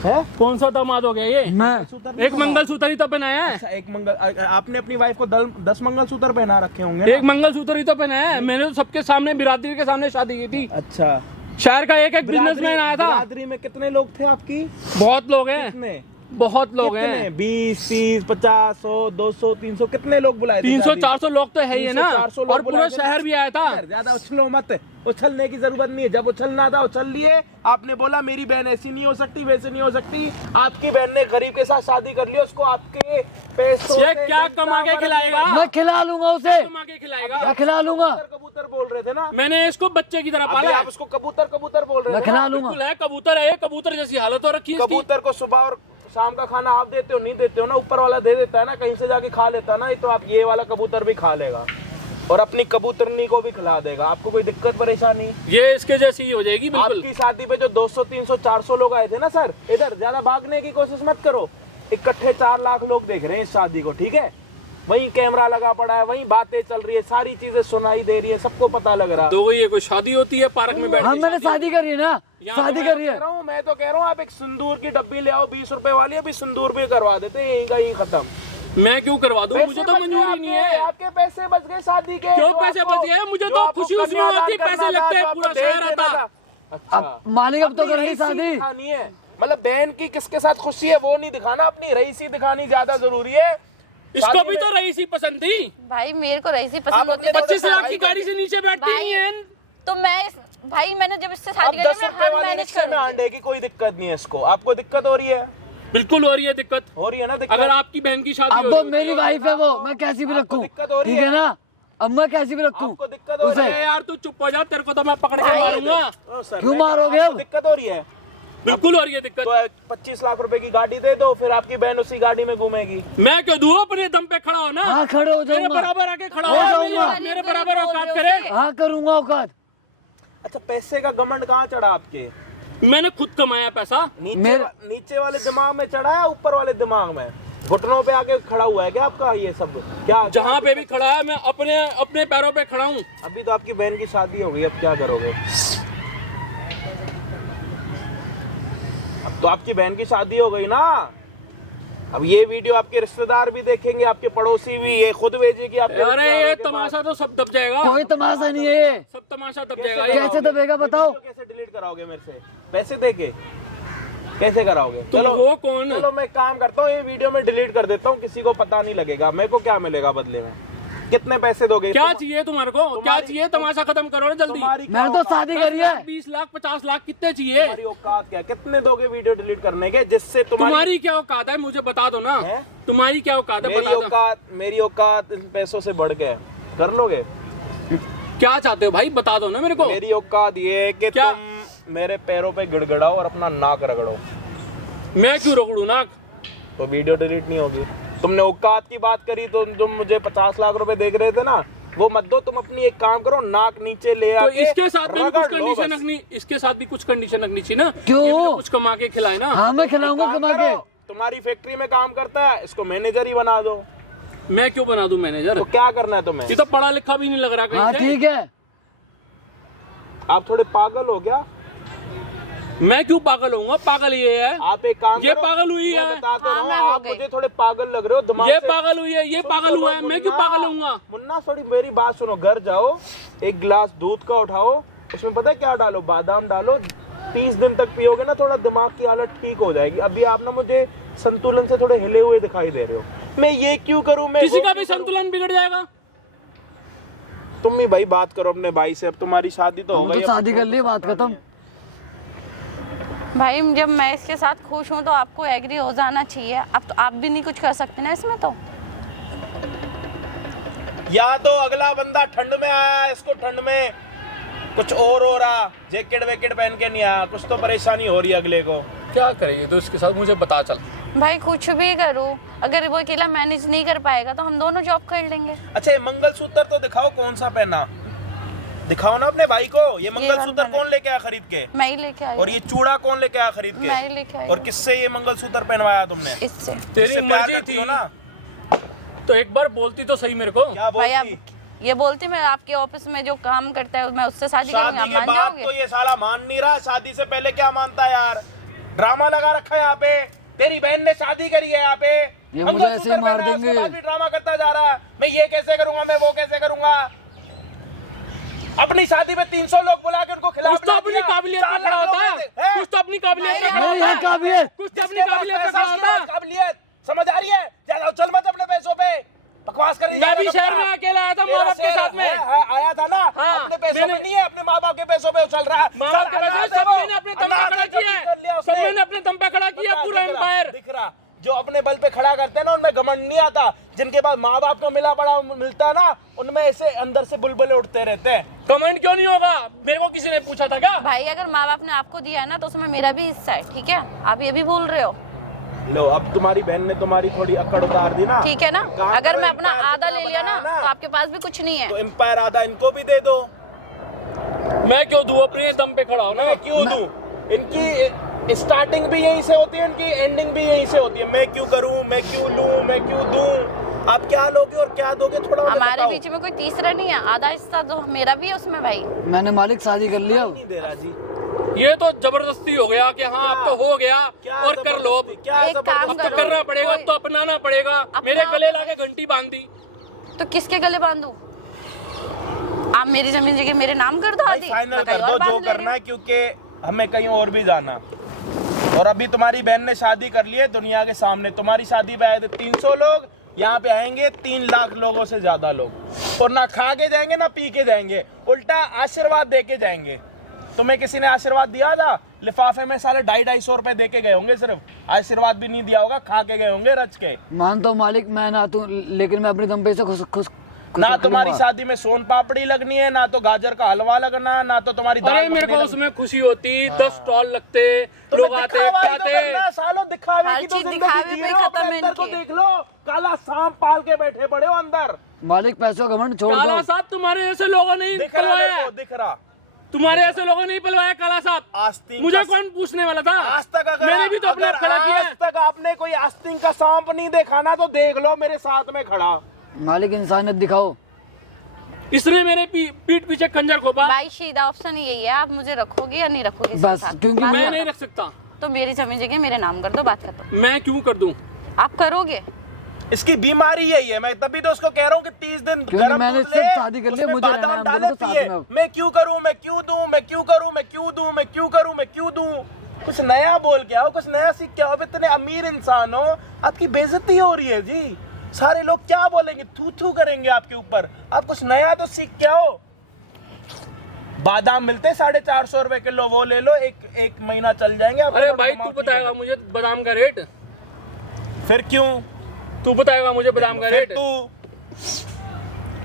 है? कौन सा दामाद हो गया ये? मैं एक मंगलसूत्र ही तो पहनाया है। अच्छा एक आपने अपनी वाइफ को 10 मंगलसूत्र पहना रखे होंगे एक मंगलसूत्र ही तो पहनाया है। मैंने तो सबके सामने, बिरादरी के सामने शादी की थी। अच्छा शहर का एक बिजनेसमैन आया था। बिरादरी में कितने लोग थे आपकी? बहुत लोग हैं, कितने? बहुत लोग हैं। 20, 30, 50, 100, 200, 300 कितने लोग बुलाए थे? 300-400 लोग तो है ही है ना। 300-400 लोग और पूरा बुलाए थे। शहर भी आया था। ज्यादा उछलो मत, उछलने की जरूरत नहीं है। जब उछलना था उछल लिए। आपने बोला मेरी बहन ऐसी नहीं हो सकती, वैसे नहीं हो सकती। आपकी बहन ने गरीब के साथ शादी कर ली, उसको आपके पैसों ये क्या कमा के खिलाएगा? मैं खिला लूंगा उसे, कमा के खिलाएगा। मैं खिला लूंगा। कबूतर बोल रहे थे ना, मैंने इसको बच्चे की तरह अभी पाला है। आप उसको कबूतर कबूतर बोल रहे मैं थे ना? खिला लूंगा। बिल्कुल है, कबूतर है ये। कबूतर जैसी हालत हो रखी है इसकी। कबूतर को सुबह और शाम का खाना आप देते हो? नहीं देते हो ना, ऊपर वाला दे देता है ना, कहीं से जाके खा लेता है ना। तो आप ये वाला कबूतर भी खा लेगा और अपनी कबूतरनी को भी खिला देगा। आपको कोई दिक्कत परेशानी? ये इसके जैसी ही हो जाएगी बिल्कुल। आपकी शादी पे जो 200, 300, 400 लोग आए थे ना सर, इधर ज्यादा भागने की कोशिश मत करो। इकट्ठे 4 लाख लोग देख रहे हैं इस शादी को, ठीक है? वहीं कैमरा लगा पड़ा है, वहीं बातें चल रही है, सारी चीजें सुनाई दे रही है, सबको पता लग रहा है। तो ये कोई शादी होती है पार्क में बैठ हाँ के? मैंने शादी करी है ना, शादी करी है। मैं तो कह रहा हूँ आप एक सिंदूर की डब्बी ले आओ 20 रुपए वाली, अभी सिंदूर भी करवा देते हैं, यहीं का यहीं खत्म। मैं क्यों करवा दूं? मुझे तो मंजूर ही नहीं है। आपके पैसे बच गए शादी के। क्यों पैसे बच गए? मुझे तो खुशी उसमें होती, पैसे लगते हैं, पूरा शहर आता। अच्छा मालिक अब तो कर रही शादी। दिखानी है, मतलब बहन की किसके साथ खुशी है वो नहीं दिखाना, अपनी रईसी दिखानी ज्यादा जरूरी है। इसको भी तो रईसी पसंद थी भाई मेरे को रईसी पसंद होती है। 25 लाख की गाड़ी से नीचे बैठती भाई, नहीं है। तो भाई मैंने जब इससे अब शादी 10 करी मैं रुपए हर वाले मैनेज रिक्शे में करूंगी। आंडे की कोई दिक्कत नहीं है इसको। आपको दिक्कत हो रही है? बिल्कुल हो रही है दिक्कत। हो रही है ना दिक्कत? अगर आपकी बहन की शादी अब हो वो रही मेरी वाइफ है, वो मैं कैसी भी रखूं, दिक्कत हो रही ठीक है ना? अब मैं कैसी भी रखूं आपको दिक्कत हो रही है यार, तू चुप हो जा, तेरे को तो मैं पकड़ के भाई। मारूंगा। ओ सर, क्यों मैं- मारोगे आपको अब? दिक्कत हो रही है? बिल्कुल हो रही है दिक्कत। तो 25 लाख रुपए की गाड़ी दे दो, फिर आपकी बहन उसी गाड़ी में घूमेगी। मैं क्यों दूं? अपने दम पे खड़ा हो ना। हाँ खड़े हो मेरे जाऊंगा, बराबर आके खड़ा हो हो, जाऊंगा। मेरे बराबर औकात करे। हाँ करूंगा औकात। अच्छा पैसे का घमंड कहाँ चढ़ा आपके? मैंने खुद कमाया पैसा। नीचे वाले दिमाग में चढ़ा है, ऊपर वाले दिमाग में? घुटनों पे आके खड़ा हुआ है क्या आपका ये सब? क्या जहाँ पे भी खड़ा है मैं अपने पैरों पे खड़ा हूँ। अभी तो आपकी बहन की शादी हो गई, अब क्या करोगे? अब तो आपकी बहन की शादी हो गई ना, अब ये वीडियो आपके रिश्तेदार भी देखेंगे, आपके पड़ोसी भी, ये खुद भेजेगी आपके अरे ये रिश्तेदारों के तमाशा तो सब दब जाएगा। कोई तमाशा नहीं है ये। सब तमाशा दब कैसे जाएगा ये। कैसे दबेगा बताओ? पास। कैसे डिलीट कराओगे मेरे से पैसे देके? कैसे कराओगे? तुम चलो वो कौन? चलो मैं एक काम करता हूँ, ये वीडियो में डिलीट कर देता हूँ, किसी को पता नहीं लगेगा। मेरे को क्या मिलेगा बदले में? कितने पैसे दोगे? क्या चाहिए तुम्हारे को? क्या चाहिए? तमाशा खत्म करो ना जल्दी। तुम्हारी मैंने तो शादी करी है। 20 लाख 50 लाख कितने चाहिए? तुम्हारी औकात क्या? कितने दोगे वीडियो डिलीट करने के, जिससे तुम्हारी क्या औकात है मुझे बता दो ना। है? तुम्हारी क्या औकात है मेरी बता दो। मेरी औकात इन पैसों से बढ़ के कर लोगे? क्या चाहते हो भाई बता दो ना मेरे को। मेरी औकात ये है कि क्या? तुम मेरे पैरों पे गिड़गिड़ाओ और अपना नाक रगड़ो, मैं क्यों रगड़ू नाक? तो वीडियो डिलीट नहीं होगी। तुमने औकात की बात करी तो तुम मुझे 50 लाख रुपए देख रहे थे ना, वो मत दो। तुम अपनी एक काम करो, नाक नीचे ले तो आके इसके साथ में भी कुछ रगड़ लो कंडीशन बस। रखनी, इसके साथ भी कुछ कंडीशन रखनी चाहिए ना। क्यों? ये भी तो कुछ कमा के खिलाए ना। हाँ मैं खिलाऊंगा काम कमा के। करो, तुम्हारी फैक्ट्री में काम करता है, इसको मैनेजर ही बना दो। मैं क्यों बना दूं मैनेजर? तो क्या करना है तुम्हें? ये तो पढ़ा लिखा भी नहीं लग रहा हाँ कहीं से। ठीक है। आप थोड़े पागल हो क्या? मैं क्यों पागल होऊंगा? पागल ये है। आप एक काम ये करो, पागल हुई मैं है। बता तो रहा हूँ, मैं हो आप गई। मुझे थोड़े पागल लग रहे हो दिमाग ये से। पागल हुई है, ये सुनो, पागल हुआ है। सुनो, मैं क्यों मुन्ना, पागल होऊंगा? मुन्ना थोड़ी मेरी बात सुनो। घर जाओ, एक गिलास दूध का उठाओ, उसमें पता है क्या डालो? बादाम डालो। 30 दिन तक पियोगे ना, थोड़ा दिमाग की हालत ठीक हो जाएगी। अभी आप ना मुझे संतुलन से थोड़े हिले हुए दिखाई दे रहे हो। मैं ये क्यों करूं? मैं किसी वो का क्यों भी करूं? संतुलन बिगड़ जाएगा। तुम ही भाई बात करो अपने भाई से। अब तुम्हारी शादी तो हो हम गई, तो शादी कर ली, बात खत्म। भाई जब मैं इसके साथ खुश हूँ तो आपको एग्री हो जाना चाहिए। अब तो आप भी नहीं कुछ कर सकते ना इसमें तो। या तो अगला बंदा ठंड में आया, इसको ठंड में कुछ और हो रहा, जैकेट वैकेट पहन के नहीं आया, कुछ तो परेशानी हो रही है अगले को। क्या करेंगे तो इसके साथ मुझे बता चल। भाई कुछ भी करूँ, अगर वो अकेला मैनेज नहीं कर पाएगा तो हम दोनों जॉब कर लेंगे। अच्छा ये मंगलसूत्र तो दिखाओ कौन सा पहना? दिखाओ ना अपने भाई को। ये वाला मंगलसूत्र मैंने- कौन लेके आया खरीद के? मैं ही लेके आई और ये चूड़ा कौन लेके आया खरीद के? मैं ही लेके आई और किससे ये मंगलसूत्र पहनवाया तुमने? इससे। तेरी इससे प्यार मर्जी करती थी हो ना? तो एक बार बोलती तो सही मेरे को। क्या भाई आप बोलती? ये बोलती मैं आपके ऑफिस में जो काम करता है मैं उससे शादी करूंगी, शादी आप के मान बाद जाओगे? तो ये साला मान नहीं रहा, शादी से पहले क्या मानता है यार? ड्रामा लगा रखा है यहाँ पे। तेरी बहन ने शादी करी है यहाँ पे, ये मुझे ऐसे ही मार देंगे। ड्रामा करता जा रहा है, मैं ये कैसे करूंगा, मैं वो कैसे करूंगा। अपनी शादी में 300 लोग बुला के उनको खिला कुछ तो अपनी काबिलियत पे खड़ा होता है, कुछ तो अपनी काबिलियत पे खड़ा नहीं होता है है, काबिलियत। कुछ तो अपनी काबिलियत पे खड़ा होता है। काबिलियत समझ आ रही है? ज्यादा चल मत अपने पैसों पे बकवास कर रही है। मैं भी शहर में अकेला आया था माँ बाप के साथ में। आया था ना, हाँ, अपने पैसों मैंने- पे नहीं है, अपने माँ बाप के पैसों पे चल रहा है। माँ बाप के पैसे सब मैंने अपने दम पे खड़ा किया है, सब मैंने अपने दम पे खड़ा किया पूरा एम्पायर। दिख रहा जो अपने बल पे खड़ा करते हैं ना उनमें घमंड नहीं आता। जिनके पास माँ बाप का मिला पड़ा मिलता है ना उनमें ऐसे अंदर से बुलबुले उठते रहते हैं। कमेंट क्यों नहीं होगा? मेरे को किसी ने पूछा था क्या? भाई अगर माँ बाप ने आपको दिया है ना तो उसमें मेरा भी हिस्सा है, ठीक है? आप ये भी भूल रहे हो, लो अब तुम्हारी बहन ने तुम्हारी थोड़ी अकड़ उतार दी ना, ठीक है ना? कहाँ अगर करो, मैं अपना एम्पायर आधा जितना ले लिया ना बनाया तो आपके पास भी कुछ नहीं है। तो एम्पायर आधा इनको भी दे दो। मैं क्यों दूं? अपने दम पे खड़ा हो ना। मैं क्यों दूं? इनकी स्टार्टिंग भी यहीं से होती है, इनकी एंडिंग भी यहीं से होती है। मैं क्यों करूं, मैं क्यों लूं, मैं क्यों दूं? आप क्या लोगे और क्या दोगे थोड़ा मुझे हमारे बताओ। बीच में कोई तीसरा नहीं है, आधा हिस्सा तो मेरा भी है उसमें भाई। मैंने मालिक शादी कर लिया। नहीं दे रहा जी। ये तो जबरदस्ती हो गया कि हाँ अब तो हो गया क्या और कर लो। अब क्या एक काम अब तो करो, करना पड़ेगा, अब तो अपनाना पड़ेगा। मेरे गले लाके घंटी बांध दी। तो किसके गले बांधू? आप मेरी जमीन जगह मेरे नाम कर दो आधी, फाइनल मैं कर कहीं दो और जो बांध ले रही करना है, क्योंकि हमें कहीं और भी जाना। और अभी तुम्हारी बहन ने शादी कर ली है दुनिया के सामने। तुम्हारी शादी पे आए थे 300 लोग, यहाँ पे आएंगे 3 लाख लोगों से ज्यादा लोग। और ना खा के जाएंगे ना पी के जाएंगे, उल्टा आशीर्वाद दे के जाएंगे। तुम्हें किसी ने आशीर्वाद दिया था? लिफाफे में साले 250-250 रुपए दे के गए होंगे, सिर्फ आशीर्वाद भी नहीं दिया होगा, खा के गए होंगे रच के। मानता हूँ मालिक मैं ना तू, लेकिन मैं अपने दम पे से खुश खुश ना तुम्हारी शादी में सोन पापड़ी लगनी है, ना तो गाजर का हलवा लगना, ना तो तुम्हारी दाल अरे मेरे मखनी को लगनी। उसमें खुशी होती, 10 स्टॉल लगते, तुम्हें लोग आते दिखावा ही तो खाते। करना है, सालों दिखावे हर की तो चीज जिंदगी दिखावे जी पे रहे हो, खत्म अपने है अंदर को इनकी। देख लो, काला सांप पाल के बैठे पड़े हो अंदर। मालिक पैसों का घमंड छोड़ काला दो। साहब तुम्हारे ऐसे लोगों ने दिख रहा पलवाया, देखो, दिख रहा। तुम्हारे ऐसे लोगों ने पलवाया काला साहब। आस्तीन मुझे का- कौन पूछने वाला था? आज तक अगर मैंने भी तो अपने अगर खड़ा किया आज है। तक आपने कोई आस्तीन का सांप नहीं देखा ना तो देख लो मेरे साथ में खड़ा। मालिक इंसानियत दिखाओ। इसने मेरे पीठ पीछे खंजर खोपा। भाई सीधा ऑप्शन यही है, आप मुझे रखोगे या नहीं रखोगे इसके बस, साथ? क्योंकि बात मैं खत्म। नहीं रख सकता। तो मेरी जमीन जगह मेरे नाम कर दो, बात खत्म। मैं क्यों कर दूं? आप करोगे? इसकी बीमारी यही है, मैं तभी तो उसको कह रहा हूँ कि 30 दिन क्योंकि गरम मैंने दूध सिर्फ ले, शादी कर ली, उसमें मुझे रहना है, बादाम हम डाले दोनों को साथ पिए। में अब। मैं क्यों करूँ, मैं क्यों दूं, मैं क्यों करूँ, मैं क्यों दूं, मैं क्यों करूँ, मैं क्यों दूं? कुछ नया बोल के आओ, कुछ नया सीख के आओ। अब इतने अमीर इंसान हो, आपकी बेइज्जती हो रही है जी। सारे लोग क्या बोलेंगे, थू थू करेंगे आपके ऊपर। आप कुछ नया तो सीख के आओ। बादाम मिलते 450 रुपए किलो, वो ले लो, एक महीना चल जाएंगे। अरे भाई तू बताएगा मुझे बादाम का रेट? फिर क्यों? तू बताएगा मुझे बादाम का फिर रेट?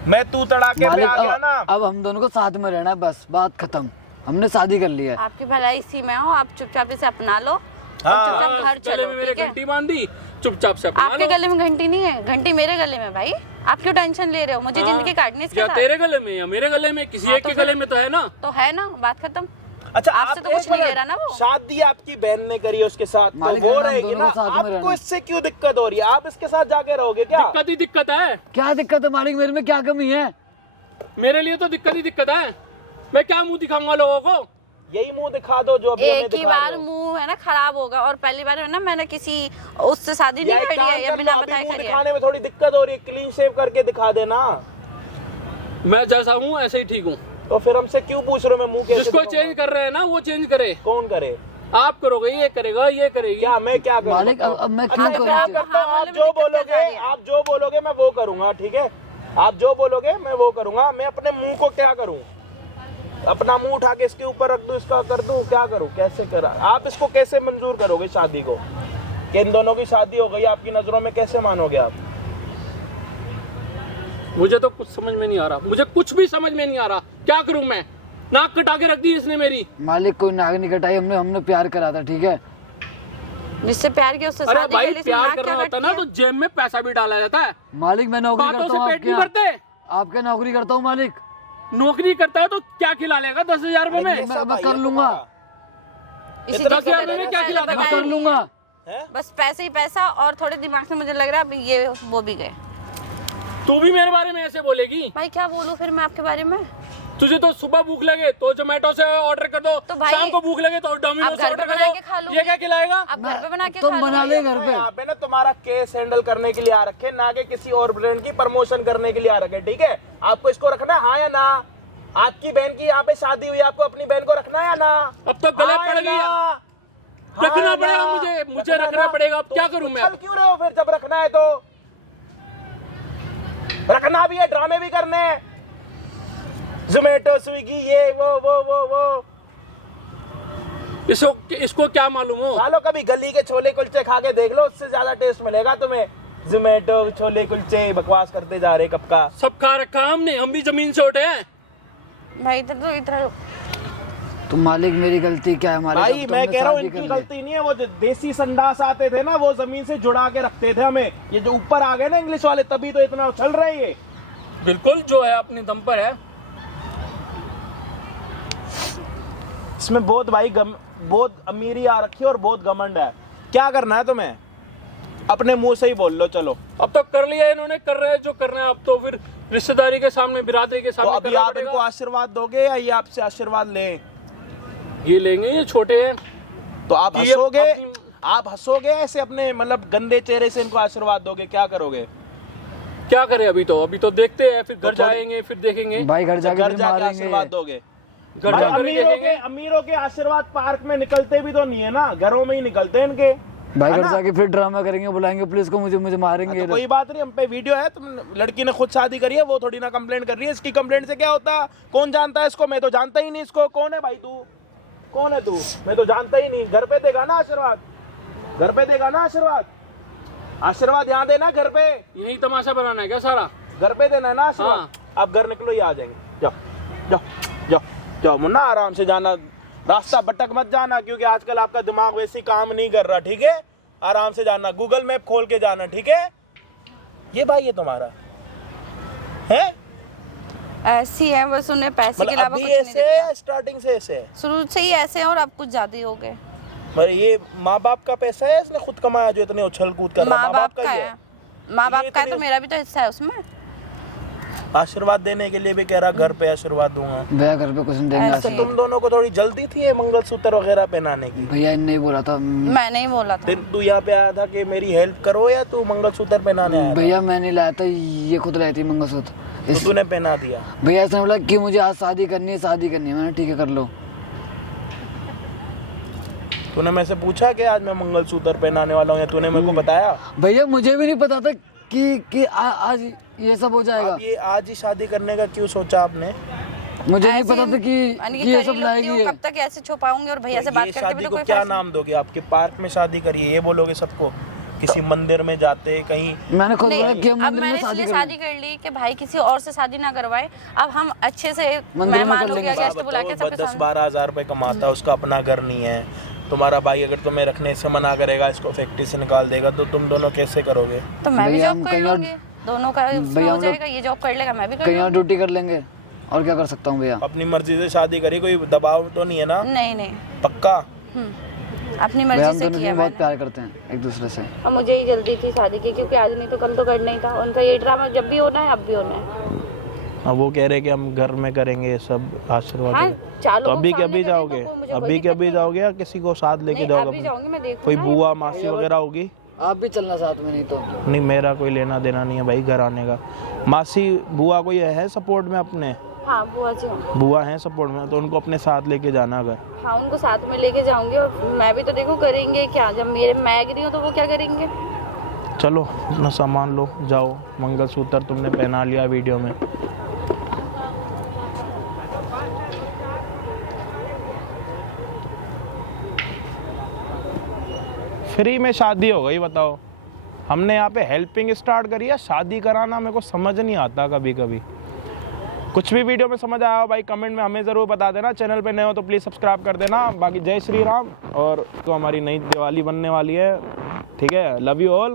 मैं तू तड़ाके पे मालिक आ गया ना। अब हम दोनों को साथ में रहना है, बस बात खत्म। हमने शादी कर ली है। आपकी भलाई इसी में हो, आप चुपचाप इसे अपना लो और हाँ। चुपचाप घर गले चलो, में मेरे ठीक है? घंटी बांध दी, चुपचाप से अपना आपके लो। गले में घंटी नहीं है, घंटी मेरे गले में। भाई आप क्यों टेंशन ले रहे हो? मुझे जिंदगी काटनी है इसके या साथ। तेरे गले में या मेरे गले में, किसी हाँ, एक तो के फिर- गले में तो है ना। तो है ना, बात खत्म। अच्छा आपसे आप तो कुछ एक नहीं मिनट, ले रहा ना वो। शादी आपकी बहन ने करी है उसके साथ, तो मालिक वो है ना, हम रहेगी दोनों ना। को साथ में आपको रहना। इससे क्यों दिक्कत हो रही है? आप इसके साथ जाके रहोगे क्या? दिक्कत ही दिक्कत है। क्या दिक्कत है मालिक, मेरे में क्या कमी है? मेरे लिए तो दिक्कत ही दिक्कत है। मैं क्या मुंह दिखाऊंगा लोगों को? यही मुंह दिखा दो जो अभी हमें एक ही दिखा बार रहे हो। मुंह है ना खराब होगा, और पहली बार है ना मैंने किसी उससे शादी या नहीं एक करी काम है या कर बिना लो, अभी बताए मुंह करी है। दिखाने में थोड़ी दिक्कत हो रही है, क्लीन शेव करके दिखा देना। मैं जैसा हूँ ऐसे ही ठीक हूँ। तो फिर हमसे क्यों पूछ रहे हो मैं मुंह कैसे जिसको दिखाऊंगा? चेंज कर रहे हैं ना वो चेंज करे। कौन करे? आप करोगे, ये करेगा, ये करेगी। क्या मैं क्या करूं? मालिक बताओ। अब मैं अच्छा, क्यों एक करूं? काम करता हूं, हाँ, आप मतलब जो दिक्कत बोलोगे, क्या जा रही है? आप जो बोलोगे मैं वो करूंगा, ठीक है? आप जो बोलोगे मैं वो करूंगा। मैं अपने मुंह को क्या करूं? अपना मुंह उठा के इसके ऊपर रख दूं, इसका कर दूं, क्या करूं? कैसे करा? आप इसको कैसे मंजूर करोगे शादी को? कि इन दोनों की शादी हो गई, आपकी नजरों में कैसे मानोगे आप? मुझे तो कुछ समझ में नहीं आ रहा, मुझे कुछ भी समझ में नहीं आ रहा। क्या करूं मैं? नाक कटा के रख दी इसने मेरी। मालिक कोई नाक नहीं कटाई, हमने प्यार करा था, ठीक है? जिससे प्यार किया उससे अरे शादी भाई कर ली, इसमें प्यार नाक करना क्या होता है ना कटती तो है? जेब में पैसा भी डाला जाता है। मालिक मैं नौकरी बातों करता से हूँ पेट आपके नहीं यहाँ। भरते। आपके नौकरी करता हूँ मालिक। नौकरी करता है तो क्या खिला लेगा 10,000 रुपए में? मैं कर लूंगा, इसी इतना चक्कर क्या में में क्या तो खिला मैंने देगा? मैं कर लूंगा। बस पैसे ही पैसा, और थोड़े दिमाग से मुझे लग रहा है अब ये वो भी गए। तू भी मेरे बारे में ऐसे बोलेगी? भाई क्या बोलूं फिर मैं आपके बारे में? तुझे तो सुबह भूख लगे तो जोमेटो से ऑर्डर कर दो, तो भाई शाम को भूख लगे तो डोमिनोज आप से घर ऑर्डर पे कर बना के खा दो। लो। ये क्या खिलाएगा? आप घर पे बना के तुम खा लो। बना ले घर पे। यहाँ पे ना तुम्हारा केस हैंडल करने के लिए आ रखे, ना कि किसी और ब्रांड की प्रमोशन करने के लिए आ रखे, ठीक है? आपको इसको रखना है हाँ या ना? आपकी बहन की यहाँ पे शादी हुई, आपको अपनी बहन को रखना है या ना? अब तो गले हाँ या पड़ गई। ना? रखना हाँ पड़ेगा या मुझे रखना पड़ेगा। अब क्या करूं मैं? चल क्यों रहे हो फिर जब रखना है तो? रखना भी है, ड्रामे भी करने हैं, जोमेटो स्विगी ये वो। इसको क्या मालूम हो? चलो कभी गली के छोले कुलचे खा के देख लो, उससे ज्यादा टेस्ट मिलेगा तुम्हें। जोमेटो छोले कुलचे बकवास करते जा रहे कब का। सब खा रखा हमने, हम भी जमीन से उठे हैं। भाई इधर तो इधर तुम मालिक मेरी गलती क्या है मालिक? भाई अब मैं तुमने कह रहा हूँ शादी इनकी कर ली। गलती नहीं है, वो जो देसी संडास आते थे ना वो जमीन से जुड़ा के रखते थे हमें। ये जो ऊपर आ गए ना इंग्लिश वाले, तभी तो इतना उछल रहे हैं ये। बिल्कुल, जो है अपने दम पर है। इसमें बहुत भाई बहुत अमीरी आ रखी है और बहुत घमंड है। क्या करना है तुम्हें? अपने मुंह से ही बोल लो। चलो अब तो कर लिया इन्होंने, कर रहे हैं जो करना है। अब तो फिर रिश्तेदारी के सामने, बिरादरी के तो सामने अभी करना आप इनको पड़ेगा। आशीर्वाद दोगे या ये आपसे आशीर्वाद लें? ये लेंगे, ये छोटे हैं। तो आप ये हंसोगे, अपनी- आप हंसोगे ऐसे अपने मतलब गंदे चेहरे से इनको आशीर्वाद दोगे? क्या करोगे? क्या करें? अभी तो देखते हैं, फिर घर थोड़ी- जाएंगे, फिर देखेंगे। भाई घर जाके घर फिर जाके मारेंगे। आशीर्वाद दोगे? घर भाई जाकर ही देखेंगे। अमीरों के आशीर्वाद पार्क में निकलते भी तो नहीं है ना, घरों में ही निकलते हैं इनके। भाई है घर ना? जाके फिर ड्रामा करेंगे, बुलाएंगे पुलिस को, मुझे मारेंगे ये तो लोग। कोई बात नहीं, हम पे वीडियो है। तुम लड़की ने खुद शादी करी है, वो थोड़ी ना कंप्लेंट कर रही है। इसकी कंप्लेंट से क्या होता? कौन जानता है इसको? मैं तो जानता ही नहीं इसको। कौन है भाई तू? कौन है तू? मैं तो जानता ही नहीं। घर पे देगा ना आशीर्वाद? घर पे देगा ना आशीर्वाद? आशीर्वाद यहाँ देना घर पे, यही तमाशा बनाना है क्या सारा? घर पे देना है ना आशीर्वाद। हाँ। आप घर निकलो, ये आ जाएंगे। जाओ जाओ जाओ जाओ मुन्ना, आराम से जाना, रास्ता भटक मत जाना, क्योंकि आजकल आपका दिमाग वैसे ही काम नहीं कर रहा, ठीक है? आराम से जाना, गूगल मैप खोल के जाना, ठीक है? ये भाई ये तुम्हारा है? ऐसी है, बस उन्हें पैसे के मतलब अलावा अभी कुछ नहीं ऐसे दिखता। है, स्टार्टिंग से ऐसे है? शुरू से ही ऐसे हैं और अब कुछ ज्यादा ही हो गए। पर ये माँ बाप का पैसा है, इसने खुद कमाया जो इतने उछल कूद कर रहा है? माँ बाप का ही है, माँ बाप का है, तो इतने- मेरा भी तो हिस्सा है उसमें। आशीर्वाद देने के लिए भी कह रहा घर पे आशीर्वाद दूंगा। भैया घर पे कुछ नहीं देंगे ऐसे आशीर्वाद। तुम दोनों को थोड़ी जल्दी थी ये मंगलसूत्र वगैरह पहनाने की? भैया इन्हें ही बोला था। मैंने ही बोला था। फिर तू यहाँ पे आया था कि मेरी हेल्प करो, या तू मंगलसूत्र पहनाने आया था? भैया मैं नहीं लाया था, ये खुद लाई थी मंगलसूत्र। तो तूने पहना दिया? भैया इसने बोला कि मुझे आज शादी करनी है। मैंने ठीक है कर लो। तूने मेरे से पूछा कि आज मैं मंगलसूत्र पहनाने वाला हूँ, या तूने मेरे को बताया? भैया मुझे भी नहीं पता था कि आज ये सब हो जाएगा। अब ये आज ही शादी करने का क्यों सोचा आपने? मुझे नहीं ऐसे पता था यानी कि ये कर सब ही लेती लाएगी हूँ, ये। कब तक ऐसे छुपाऊंगी और भैया से तो बात ये करके शादी भी तो को कोई क्या फायदा नाम दोगे? आपके पार्क में शादी करिए ये बोलोगे सबको? किसी मंदिर में जाते कहीं? मैंने खुद नहीं। बोला कि हम अब मंदिर मैंने में शादी इसलिए शादी कर ली कि भाई किसी और से शादी ना करवाए। अब हम अच्छे से में मेहमान कर हो लेंगे। गया, गेस्ट बुला के सबके सामने। 10-12 हज़ार रुपए कमाता है, उसका अपना घर नहीं है। तुम्हारा भाई अगर तुम्हें रखने से मना करेगा, इसको फैक्ट्री से निकाल देगा, तो तुम दोनों कैसे करोगे? तो मैं भी भैया जॉब हम कर कहीं और- लूंगी, दोनों का उसमें भैया हो हम लोग जाएगा। ये जॉब कर लेगा, मैं भी कर कहीं और लूंगी। ड्यूटी कर लेंगे, और क्या कर सकता हूँ भैया। अपनी मर्जी से शादी करी, कोई दबाव तो नहीं है ना? नहीं नहीं, पक्का? अपनी भैया मर्जी हम से दोनों किया बहुत मैंने। प्यार करते हैं एक दूसरे से। और मुझे ही जल्दी थी शादी की, क्योंकि आज नहीं तो कल तो करना ही था। उनका ये ड्रामा जब भी होना है अब भी होना है। अब वो कह रहे कि हम घर में करेंगे ये सब आशीर्वाद हाँ, वगैरह। चालू तो हम अभी के सामने अभी करें तो जाओगे? मुझे कोई अभी के दिक्कत अभी नहीं। जाओगे या किसी को साथ लेके नहीं, जाओगे? अभी जाऊंगी, मैं देखूंगी कोई ना। बुआ मासी वगैरह होगी? आप भी चलना साथ में, नहीं तो। नहीं, मेरा कोई लेना देना नहीं है भाई घर आने का। मासी बुआ कोई है सपोर्ट में अपने? हाँ बुआ जी होंगे। बुआ है सपोर्ट में, तो उनको अपने साथ लेके जाना अगर। हाँ उनको साथ में लेके जाऊंगी, और मैं भी तो देखो करेंगे क्या। जब मैं गिरी हूँ तो वो क्या करेंगे? चलो अपना सामान लो, जाओ। मंगलसूत्र तुमने पहना लिया वीडियो में। फ्री में शादी हो गई, बताओ। हमने यहाँ पे हेल्पिंग स्टार्ट करी है, शादी कराना मेरे को समझ नहीं आता कभी कभी। कुछ भी वीडियो में समझ आया हो भाई कमेंट में हमें ज़रूर बता देना। चैनल पे नए हो तो प्लीज़ सब्सक्राइब कर देना। बाकी जय श्री राम। और तो हमारी नई दिवाली बनने वाली है, ठीक है? Love you all.